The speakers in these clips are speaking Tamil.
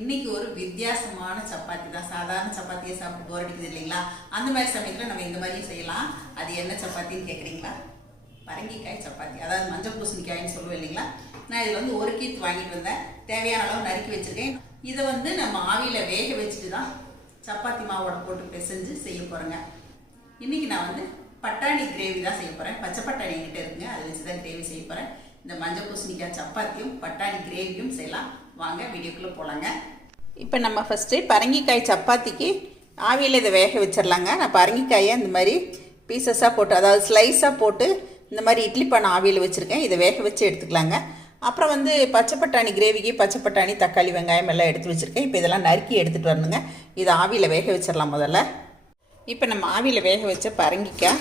இன்னைக்கு ஒரு வித்தியாசமான சப்பாத்தி தான். சாதாரண சப்பாத்தியை சாப்பிட்டு போர் அடிக்குது இல்லைங்களா? அந்த மாதிரி சமயத்தில் நம்ம இந்த மாதிரியும் செய்யலாம். அது என்ன சப்பாத்தின்னு கேட்குறீங்களா பரங்கிக்காய் சப்பாத்தி. அதாவது மஞ்சள் பூசணிக்காய்ன்னு சொல்லுவோம் இல்லைங்களா? நான் இதில் வந்து ஒரு கீத் வாங்கிட்டு வந்தேன். தேவையான அளவு நறுக்கி வச்சுருக்கேன். இதை வந்து நம்ம ஆவியில் வேக வச்சுட்டு தான் சப்பாத்தி மாவோட போட்டு பிசைஞ்சு செய்ய போகிறேங்க இன்றைக்கி நான் வந்து பட்டாணி கிரேவி தான் செய்ய போகிறேன் பச்சை பட்டாணி என்கிட்ட இருக்குங்க. அதை வச்சு தான் கிரேவி செய்ய போகிறேன் இந்த மஞ்சள் பூசணிக்காய் சப்பாத்தியும் பட்டாணி கிரேவியும் செய்யலாம். வாங்க வீடியோக்குள்ளே போகலாங்க இப்போ நம்ம ஃபஸ்ட்டு பரங்கிக்காய் சப்பாத்திக்கு ஆவியில் இதை வேக வச்சிடலாங்க நான் பரங்கிக்காயை இந்த மாதிரி பீசஸாக போட்டு அதாவது ஸ்லைஸாக போட்டு இந்த மாதிரி இட்லி பானை ஆவியில் வச்சுருக்கேன். இதை வேக வச்சு எடுத்துக்கலாங்க. அப்புறம் வந்து பச்சை பட்டாணி கிரேவிக்கு பச்சை பட்டாணி தக்காளி வெங்காயம் எல்லாம் எடுத்து வச்சுருக்கேன். இப்போ இதெல்லாம் நறுக்கி எடுத்துகிட்டு வரணுங்க. இதை ஆவியில் வேக வச்சிடலாம் முதல்ல. இப்போ நம்ம ஆவியில் வேக வச்ச பரங்கிக்காய்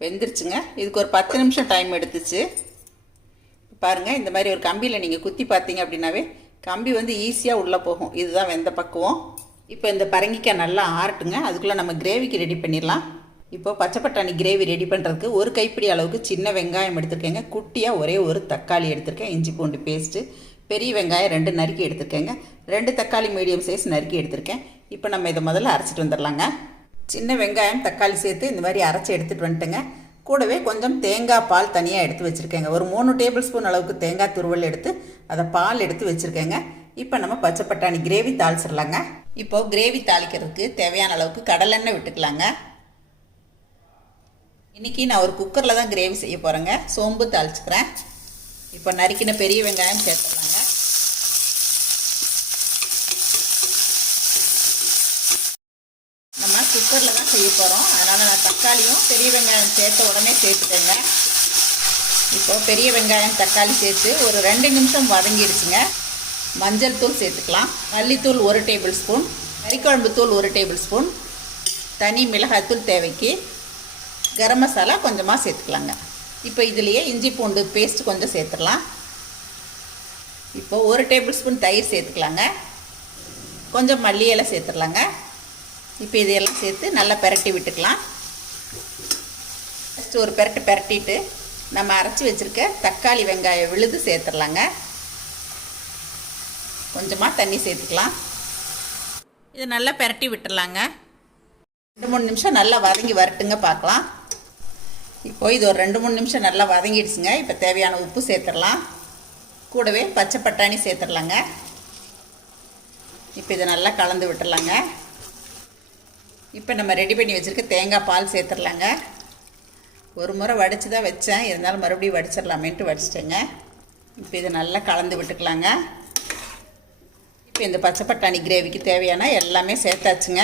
வெந்துருச்சுங்க. இதுக்கு ஒரு பத்து நிமிஷம் டைம் எடுத்துச்சு. பாருங்கள் இந்த மாதிரி ஒரு கம்பியில் நீங்கள் குத்தி பார்த்தீங்க அப்படின்னாவே கம்பி வந்து ஈஸியாக உள்ளே போகும். இதுதான் வெந்த பக்குவம். இப்போ இந்த பரங்கிக்காய் நல்லா ஆறட்டுங்க. அதுக்குள்ளே நம்ம கிரேவிக்கு ரெடி பண்ணிடலாம். இப்போ பச்சை பட்டாணி கிரேவி ரெடி பண்ணுறதுக்கு ஒரு கைப்பிடி அளவுக்கு சின்ன வெங்காயம் எடுத்திருக்கேங்க. குட்டியாக ஒரே ஒரு தக்காளி எடுத்திருக்கேன். இஞ்சி பூண்டு பேஸ்ட்டு பெரிய வெங்காயம் ரெண்டு நறுக்கி எடுத்திருக்கேங்க. ரெண்டு தக்காளி மீடியம் சைஸ் நறுக்கி எடுத்திருக்கேன். இப்போ நம்ம இதை முதல்ல அரைச்சிட்டு வந்துடலாங்க. சின்ன வெங்காயம் தக்காளி சேர்த்து இந்த மாதிரி அரைச்சி எடுத்துகிட்டு வந்துட்டுங்க. கூடவே கொஞ்சம் தேங்காய் பால் தனியாக எடுத்து வச்சுருக்கேங்க. ஒரு மூணு டேபிள் ஸ்பூன் அளவுக்கு தேங்காய் துருவல் எடுத்து அதை பால் எடுத்து வச்சுருக்கேங்க. இப்போ நம்ம பச்சை பட்டாணி கிரேவி தாளிச்சிடலாங்க. இப்போ கிரேவி தாளிக்கிறதுக்கு தேவையான அளவுக்கு கடலெண்ணெய் விட்டுக்கலாங்க. இன்றைக்கி நான் ஒரு குக்கரில் தான் கிரேவி செய்ய போகிறேங்க சோம்பு தாளிச்சுக்கிறேன். இப்போ நறுக்கின பெரிய வெங்காயம் சேர்த்துடலாங்க நம்ம குக்கரில் தான் செய்ய போகிறோம் அதனால் நான் தக்காளியும் பெரிய வெங்காயம் சேர்த்த உடனே சேர்த்துட்டேங்க இப்போது பெரிய வெங்காயம் தக்காளி சேர்த்து ஒரு ரெண்டு நிமிஷம் வதங்கிடுச்சுங்க. மஞ்சள் தூள் சேர்த்துக்கலாம். மல்லித்தூள் ஒரு டேபிள் ஸ்பூன். கறிக்குழம்பு தூள் ஒரு டேபிள் ஸ்பூன். தனி மிளகாய்த்தூள் தேவைக்கு. கரம் மசாலா கொஞ்சமாக சேர்த்துக்கலாங்க. இப்போ இதுலேயே இஞ்சி பூண்டு பேஸ்ட் கொஞ்சம் சேர்த்துடலாம். இப்போ ஒரு டேபிள் ஸ்பூன் தயிர் சேர்த்துக்கலாங்க. கொஞ்சம் மல்லி இலை சேர்த்துடலாங்க. இப்போ இதையெல்லாம் சேர்த்து நல்லா பெரட்டி விட்டுக்கலாம். ஃபஸ்ட்டு ஒரு பெரட்டு பெரட்டிட்டு நம்ம அரைச்சி வச்சுருக்க தக்காளி வெங்காயம் விழுது சேர்த்துடலாங்க. கொஞ்சமாக தண்ணி சேர்த்துக்கலாம். இதை நல்லா பெரட்டி விட்டுடலாங்க. ரெண்டு மூணு நிமிஷம் நல்லா வதங்கி வரட்டுங்க பார்க்கலாம். இப்போ இது ஒரு ரெண்டு மூணு நிமிஷம் நல்லா வதங்கிடுச்சுங்க. இப்போ தேவையான உப்பு சேர்த்துடலாம். கூடவே பச்சை பட்டாணி சேர்த்துடலாங்க. இப்போ இதை நல்லா கலந்து விட்டுடலாங்க. இப்போ நம்ம ரெடி பண்ணி வச்சுருக்க தேங்காய் பால் சேர்த்துடலாங்க. ஒரு முறை வடித்து தான் வச்சேன். இருந்தாலும் மறுபடியும் வடிச்சிடலாமேன்ட்டு வடிச்சிட்டேங்க. இப்போ இதை நல்லா கலந்து விட்டுக்கலாங்க. இப்போ இந்த பச்சை பட்டாணி கிரேவிக்கு தேவையான எல்லாமே சேர்த்தாச்சுங்க.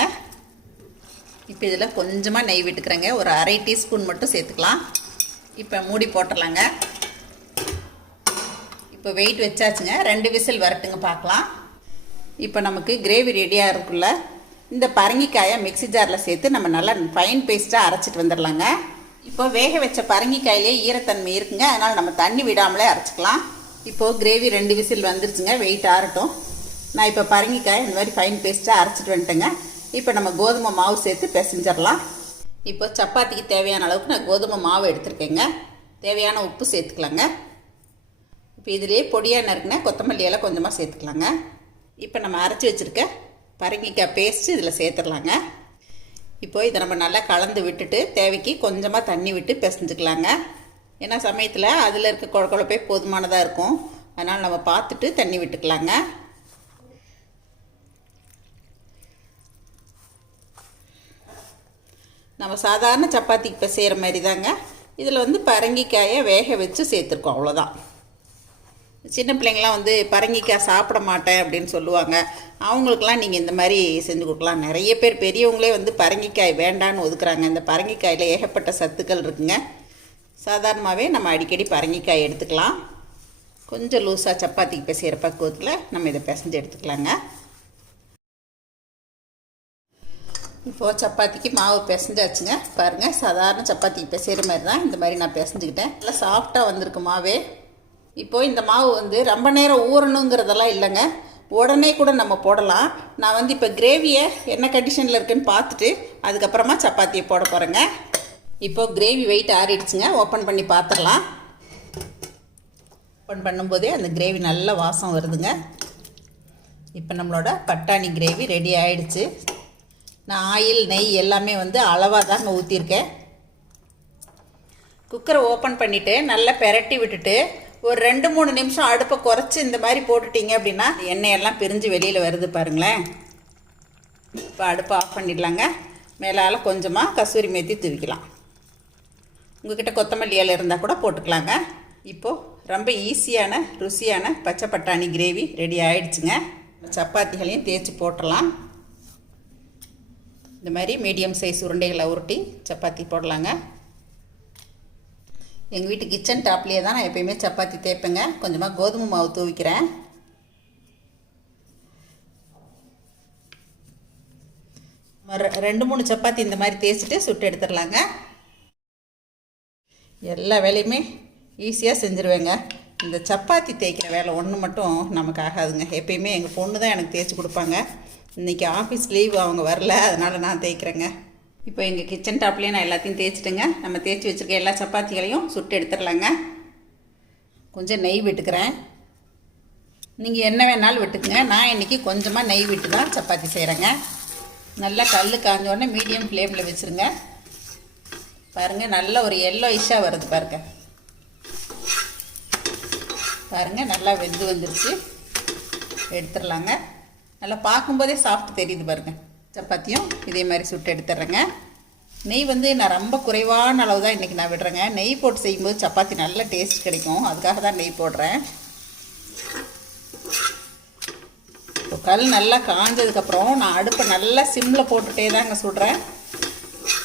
இப்போ இதில் கொஞ்சமாக நெய் விட்டுக்கிறேங்க. ஒரு அரை டீஸ்பூன் மட்டும் சேர்த்துக்கலாம். இப்போ மூடி போட்டுடலாங்க. இப்போ வெயிட் வச்சாச்சுங்க. ரெண்டு விசில் வரட்டுங்க பார்க்கலாம். இப்போ நமக்கு கிரேவி ரெடியாக இருக்குல்ல? இந்த பரங்கிக்காயை மிக்ஸி ஜாரில் சேர்த்து நம்ம நல்லா ஃபைன் பேஸ்ட்டாக அரைச்சிட்டு வந்துடலாங்க இப்போ வேக வச்ச பரங்கிக்காயிலே ஈரத்தன்மை இருக்குங்க. அதனால் நம்ம தண்ணி விடாமலே அரைச்சிக்கலாம். இப்போது கிரேவி ரெண்டு விசில் வந்துருச்சுங்க. வெயிட் ஆறட்டும். நான் இப்போ பரங்கிக்காய் இந்த மாதிரி ஃபைன் பேஸ்ட்டாக அரைச்சிட்டு வந்துட்டேங்க. இப்போ நம்ம கோதுமை மாவு சேர்த்து பிசைஞ்சிடலாம் இப்போ சப்பாத்திக்கு தேவையான அளவுக்கு நான் கோதுமை மாவு எடுத்திருக்கேங்க. தேவையான உப்பு சேர்த்துக்கலாங்க. இப்போ இதிலேயே பொடியாக நறுக்குனா கொத்தமல்லி எல்லாம் கொஞ்சமாக சேர்த்துக்கலாங்க. இப்போ நம்ம அரைச்சி வச்சுருக்க பரங்கிக்காய் பேஸ்ட்டு இதில் சேர்த்துடலாங்க. இப்போ இதை நம்ம நல்லா கலந்து விட்டுட்டு தேவைக்கு கொஞ்சமாக தண்ணி விட்டு பிசைஞ்சுக்கலாங்க. ஏன்னா சமயத்தில் அதில் இருக்க குழ குழப்பே போதுமானதாக இருக்கும். அதனால் நம்ம பார்த்துட்டு தண்ணி விட்டுக்கலாங்க. நம்ம சாதாரண சப்பாத்திக்கு இப்போ செய்கிற மாதிரி தாங்க இதில் வந்து பரங்கிக்காயை வேக வச்சு சேர்த்துருக்கோம் அவ்வளோதான் சின்ன பிள்ளைங்களாம் வந்து பரங்கிக்காய் சாப்பிட மாட்டேன் அப்படின்னு சொல்லுவாங்க. அவங்களுக்கெல்லாம் நீங்கள் இந்த மாதிரி செஞ்சு கொடுக்கலாம். நிறைய பேர் பெரியவங்களே வந்து பரங்கிக்காய் வேண்டான்னு ஒதுக்குறாங்க. இந்த பரங்கிக்காயில் ஏகப்பட்ட சத்துக்கள் இருக்குங்க. சாதாரணமாகவே நம்ம அடிக்கடி பரங்கிக்காய் எடுத்துக்கலாம். கொஞ்சம் லூஸாக சப்பாத்திக்கு பிசைகிற பக்குவத்தில் நம்ம இதை பிசைஞ்சு எடுத்துக்கலாங்க. இப்போது சப்பாத்திக்கு மாவு பிசைஞ்சாச்சுங்க. பாருங்கள் சாதாரண சப்பாத்திக்கு பிசைகிற மாதிரி தான் இந்த மாதிரி நான் பிசைஞ்சுக்கிட்டேன். நல்லா சாஃப்டாக வந்திருக்கு மாவே. இப்போது இந்த மாவு வந்து ரொம்ப நேரம் ஊறணுங்கிறதெல்லாம் இல்லைங்க. உடனே கூட நம்ம போடலாம். நான் வந்து இப்போ கிரேவியை என்ன கண்டிஷனில் இருக்குன்னு பார்த்துட்டு அதுக்கப்புறமா சப்பாத்தியை போட போகிறேங்க இப்போது கிரேவி வெயிட் ஆறிடுச்சுங்க. ஓப்பன் பண்ணி பார்த்துடலாம். ஓப்பன் பண்ணும்போதே அந்த கிரேவி நல்ல வாசம் வருதுங்க. இப்போ நம்மளோட பட்டாணி கிரேவி ரெடி ஆயிடுச்சு. நான் ஆயில் நெய் எல்லாமே வந்து அளவாக தாங்க ஊற்றிருக்கேன் குக்கரை ஓப்பன் பண்ணிவிட்டு நல்லா பெரட்டி விட்டுட்டு ஒரு ரெண்டு மூணு நிமிஷம் அடுப்பை குறைச்சி இந்த மாதிரி போட்டுட்டீங்க அப்படின்னா எண்ணெயெல்லாம் பிரிஞ்சு வெளியில் வருது பாருங்களேன். இப்போ அடுப்பை ஆஃப் பண்ணிடலாங்க. மேலால் கொஞ்சமாக கசூரி மேத்தி தூவிக்கலாம். உங்ககிட்ட கொத்தமல்லி இலை இருந்தால் கூட போட்டுக்கலாங்க. இப்போது ரொம்ப ஈஸியான ருசியான பச்சை பட்டாணி கிரேவி ரெடி ஆயிடுச்சுங்க. சப்பாத்திகளையும் தேய்ச்சி போட்டலாம் இந்த மாதிரி மீடியம் சைஸ் உருண்டைகளை உருட்டி சப்பாத்தி போடலாங்க. எங்கள் வீட்டு கிச்சன் டாப்லேயே தான் நான் எப்பயுமே சப்பாத்தி தேய்ப்பேங்க. கொஞ்சமாக கோதுமை மாவு தூவிக்கிறேன். ரெண்டு மூணு சப்பாத்தி இந்த மாதிரி தேய்ச்சிட்டு சுட்டு எடுத்துடலாங்க. எல்லா வேலையுமே ஈஸியாக செஞ்சுருவேங்க. இந்த சப்பாத்தி தேய்க்கிற வேலை ஒன்று மட்டும் நமக்கு ஆகாதுங்க. எப்பயுமே எங்கள் பொண்ணு தான் எனக்கு தேய்ச்சி கொடுப்பாங்க. இன்றைக்கி ஆஃபீஸ் லீவ் அவங்க வரல அதனால் நான் தேய்க்கிறேங்க. இப்போ எங்கள் கிச்சன் டாப்லேயே நான் எல்லாத்தையும் தேய்ச்சிட்டுங்க. நம்ம தேய்ச்சி வச்சுருக்க எல்லா சப்பாத்திகளையும் சுட்டு எடுத்துடலாங்க. கொஞ்சம் நெய் விட்டுக்கிறேன். நீங்கள் என்ன வேணாலும் விட்டுக்குங்க. நான் இன்றைக்கி கொஞ்சமாக நெய் விட்டு தான் சப்பாத்தி செய்கிறேங்க நல்லா கல் காஞ்ச உடனே மீடியம் ஃப்ளேமில் வச்சுருங்க. பாருங்கள் நல்ல ஒரு எல்லோ இஷ்ஷாக வருது பாருங்க. பாருங்கள் நல்லா வெந்து வந்துருச்சு. எடுத்துடலாங்க. நல்லா பார்க்கும்போதே சாஃப்ட் தெரியுது பாருங்கள் சப்பாத்தியும் இதே மாதிரி சுட்டு எடுத்துட்றேங்க. நெய் வந்து நான் ரொம்ப குறைவான அளவு தான் இன்றைக்கி நான் விடுறேங்க. நெய் போட்டு செய்யும்போது சப்பாத்தி நல்ல டேஸ்ட் கிடைக்கும். அதுக்காக தான் நெய் போடுறேன். இப்போ கல் நல்லா காஞ்சதுக்கப்புறம் நான் அடுப்பை நல்லா சிம்மில் போட்டுட்டே தாங்க சுடுறேன்.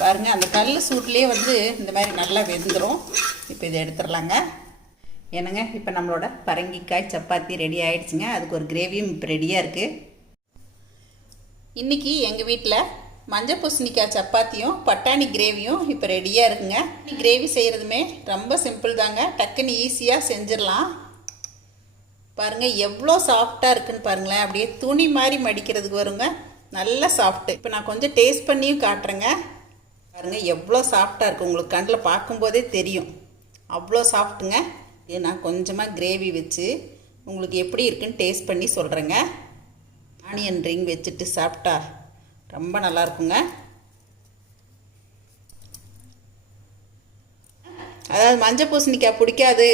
பாருங்கள் அந்த கல் சூட்லேயே வந்து இந்த மாதிரி நல்லா வெந்துடும் இப்போ இதை எடுத்துடலாங்க. என்னங்க இப்போ நம்மளோட பரங்கிக்காய் சப்பாத்தி ரெடி ஆகிடுச்சுங்க அதுக்கு ஒரு கிரேவியும் இப்போ ரெடியாக இருக்குது இன்றைக்கி எங்கள் வீட்டில் மஞ்சள் பூசணிக்காய் சப்பாத்தியும் பட்டாணி கிரேவியும் இப்போ ரெடியாக இருக்குங்க. கிரேவி செய்கிறதுமே ரொம்ப சிம்பிள் தாங்க. டக்குன்னு ஈஸியாக செஞ்சிடலாம். பாருங்கள் எவ்வளோ சாஃப்டாக இருக்குன்னு பாருங்களேன். அப்படியே துணி மாதிரி மடிக்கிறதுக்கு வருங்க. நல்ல சாஃப்ட்டு இப்போ நான் கொஞ்சம் டேஸ்ட் பண்ணியும் காட்டுறேங்க. பாருங்கள் எவ்வளோ சாஃப்டாக இருக்குது உங்களுக்கு கண்ணில் பார்க்கும்போதே தெரியும். அவ்வளோ சாஃப்ட்டுங்க இது நான் கொஞ்சமாக கிரேவி வச்சு உங்களுக்கு எப்படி இருக்குன்னு டேஸ்ட் பண்ணி சொல்கிறேங்க ஆனியன் ரிங் வச்சுட்டு சாப்பிட்டா ரொம்ப நல்லா இருக்குங்க. அதாவது மஞ்சள் பூசணிக்காய் பிடிக்காது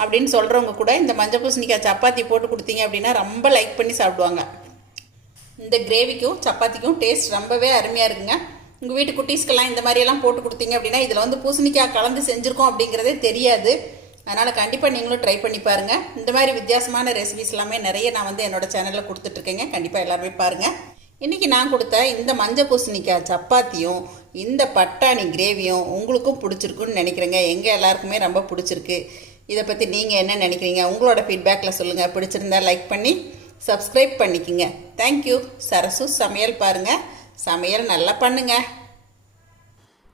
அப்படின்னு சொல்கிறவங்க கூட இந்த மஞ்சள் பூசணிக்காய் சப்பாத்தி போட்டு கொடுத்தீங்க அப்படின்னா ரொம்ப லைக் பண்ணி சாப்பிடுவாங்க. இந்த கிரேவிக்கும் சப்பாத்திக்கும் டேஸ்ட் ரொம்பவே அருமையாக இருக்குங்க. உங்கள் வீட்டு குட்டீஸ்க்கெல்லாம் இந்த மாதிரியெல்லாம் போட்டு கொடுத்தீங்க அப்படின்னா இதில் வந்து பூசணிக்காய் கலந்து செஞ்சுருக்கோம் அப்படிங்கிறதே தெரியாது. அதனால் கண்டிப்பாக நீங்களும் ட்ரை பண்ணி பாருங்கள் இந்த மாதிரி வித்தியாசமான ரெசிபிஸ் எல்லாமே நிறைய நான் வந்து என்னோடய சேனலில் கொடுத்துட்ருக்கேங்க. கண்டிப்பாக எல்லாருமே பாருங்கள் இன்றைக்கி நான் கொடுத்த இந்த மஞ்சள் பூசணிக்காய் சப்பாத்தியும் இந்த பட்டாணி கிரேவியும் உங்களுக்கும் பிடிச்சிருக்குன்னு நினைக்கிறேங்க. எங்கள் எல்லாருக்குமே ரொம்ப பிடிச்சிருக்கு. இதை பற்றி நீங்கள் என்ன நினைக்கிறீங்க? உங்களோட ஃபீட்பேக்கில் சொல்லுங்கள் பிடிச்சிருந்தா லைக் பண்ணி சப்ஸ்கிரைப் பண்ணிக்கோங்க. தேங்க்யூ சரசு சமையல் பாருங்கள் சமையல் நல்லா பண்ணுங்கள்